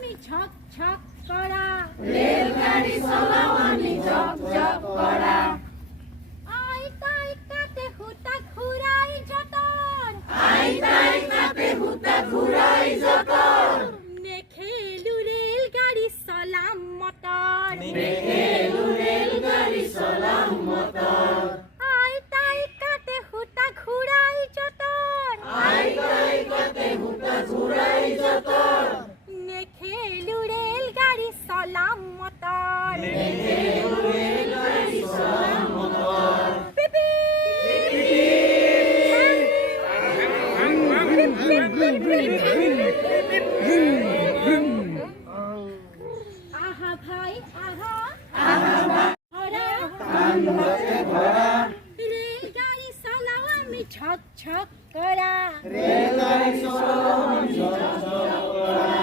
আমি ছক ছক করা, রেলগাড়ি চলাও আমি ঝক ঝক করা। আইতাই কাতে হুতা ঘুরাই যতন, আইতাই কাতে হুতা ঘুরাই যতন। নেখেলু রেলগাড়ি চলাম মটর, নেখেলু রেলগাড়ি চলাম মটর। আইতাই কাতে হুতা ঘুরাই যতন, আইতাই কাতে হুতা ঘুরাই যতন। নেখেলু রেলগাড়ি চলাম মটর। নেখেলু রেলগাড়ি চলাম মটর। পিপি আহা ভাই আহা, কান ধরে ধরা, রেলগাড়ি চালাও আমি ছক ছক করা। রেলগাড়ি চলাও আমি ঝক ঝক করা।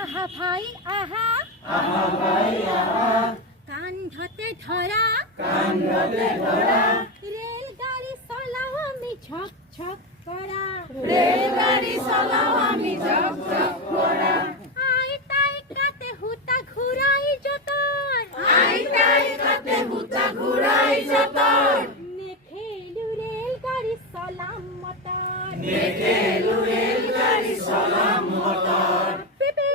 আহা ভাই আহা, আহা ভাই আহা, কান্ধতে ধরা, কান ধরে ধরা। রেলগাড়ি চালাও আমি ছক ছক করা। রেলগাড়ি চলাও আমি ঝক ঝক করা। আইতাই কাতে হুতা ঘুরাই যতন, আইতাই কাতে হুতা ঘুরাই যতন। নেখেলু রেলগাড়ি চলাম মটর। নেখেলু রেলগাড়ি চলাম মটর। পিপি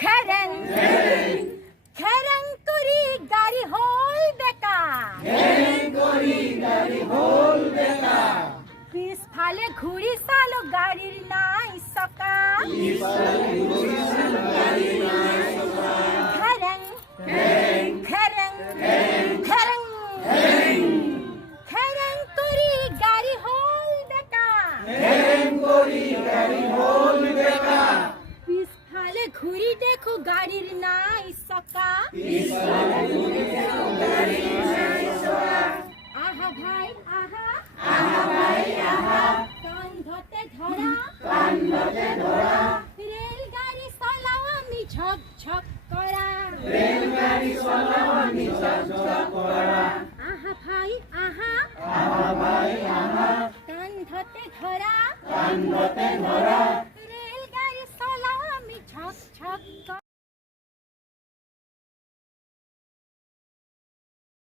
খেরেন খেরেন করি গাড়ি হল বেকা, খেরেন করি গাড়ি হল বেকা। পিছফালে ঘুরি চালো গাড়ির নাই চকা। পিছফালে ঘুরি চালো গাড়ির নাই চকা। খেরেন খেরেন খেরেন খেরেন খেরেন খেরেন, খেরেন করি গাড়ি হল বেকা, খেরেন করি গাড়ি হল বেকা। পিছফালে ঘুরি দেখো গাড়ির নাই চকা। পিছফালে ঘুরি দেখো গাড়ির নাই চকা। আহা ভাই আহা, আহা ভাই আহা, কান্ধতে ধরা, কান ধরে ধরা। রেলগাড়ি চালাও আমি ঝক ঝক করা। রেলগাড়ি চলাও আমি ঝক ঝক করা। আহা ভাই আহা, আহা ভাই আহা, কান্ধতে ধরা, কান ধরে ধরা। রেলগাড়ি চালাও আমি ঝক ঝক করা।